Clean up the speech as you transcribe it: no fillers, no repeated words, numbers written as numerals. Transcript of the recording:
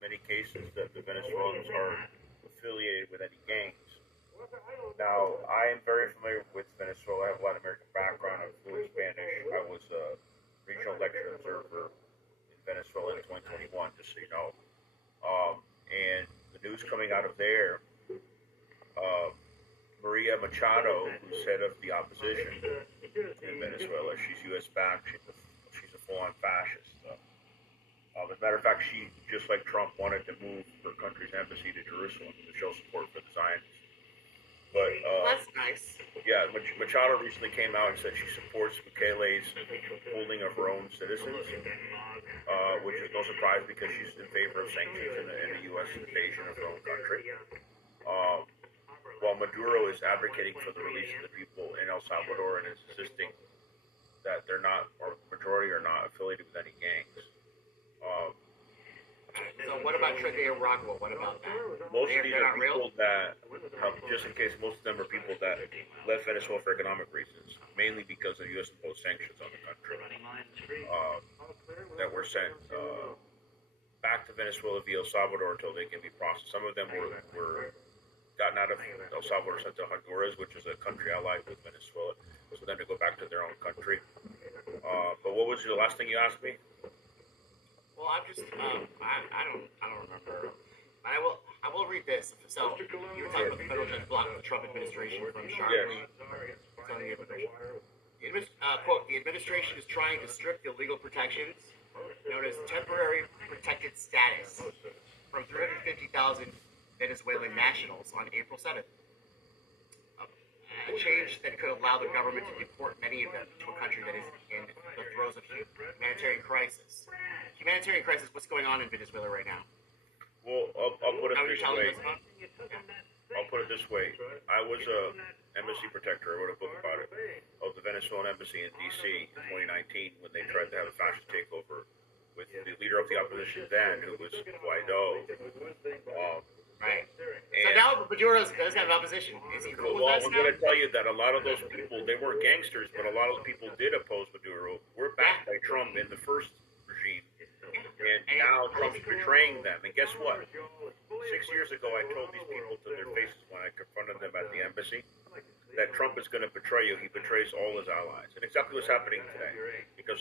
many cases that the Venezuelans are affiliated with any gangs. Now, I am very familiar with Venezuela. I have a Latin American background. I'm fluent Spanish. I was a regional election observer in Venezuela in 2021, just so you know. And the news coming out of there, uh, Maria Machado, who's head of the opposition in Venezuela, she's U.S. backed. She's a full-on fascist. As a matter of fact, she, just like Trump, wanted to move her country's embassy to Jerusalem to show support for the Zionists. But That's nice. yeah, Machado recently came out and said she supports Bukele's holding of her own citizens, which is no surprise because she's in favor of sanctions and the U.S. invasion of her own country. Um, while Maduro is advocating for the release of the people in El Salvador and is insisting that they're not, or majority are not affiliated with any gangs. Um, So what about Nicaragua? What about that? Most of these They're are not real? people that, just in case, most of them are people that left Venezuela for economic reasons, mainly because of U.S. imposed sanctions on the country, uh, that were sent back to Venezuela via El Salvador until they can be processed. Some of them were gotten out of El Salvador, sent to Honduras, which is a country allied with Venezuela, so then to go back to their own country. But what was the last thing you asked me? Well, I'm just I don't remember. But I will read this. So you were talking about the federal judge blocked the Trump administration from sharply telling you quote, the administration is trying to strip the legal protections known as temporary protected status from 350,000 Venezuelan nationals on April 7th. A change that could allow the government to deport many of them to a country that is in the throes of humanitarian crisis. Humanitarian crisis, what's going on in Venezuela right now? Well, I'll put it How are you this telling way. us about? Yeah. I'll put it this way. I was a embassy protector. I wrote a book about it of the Venezuelan embassy in D.C. in 2019 when they tried to have a fascist takeover with the leader of the opposition then, who was Guaido. Right. So And now Maduro does have opposition. Is he cool with well, us I'm now? going to tell you that a lot of those people, they weren't gangsters, but a lot of the people did oppose Maduro. Were backed by Trump in the first regime, and now Trump's betraying them. And guess what? 6 years ago, I told these people to their faces when I confronted them at the embassy that Trump is going to betray you. He betrays all his allies, and exactly what's happening today. Because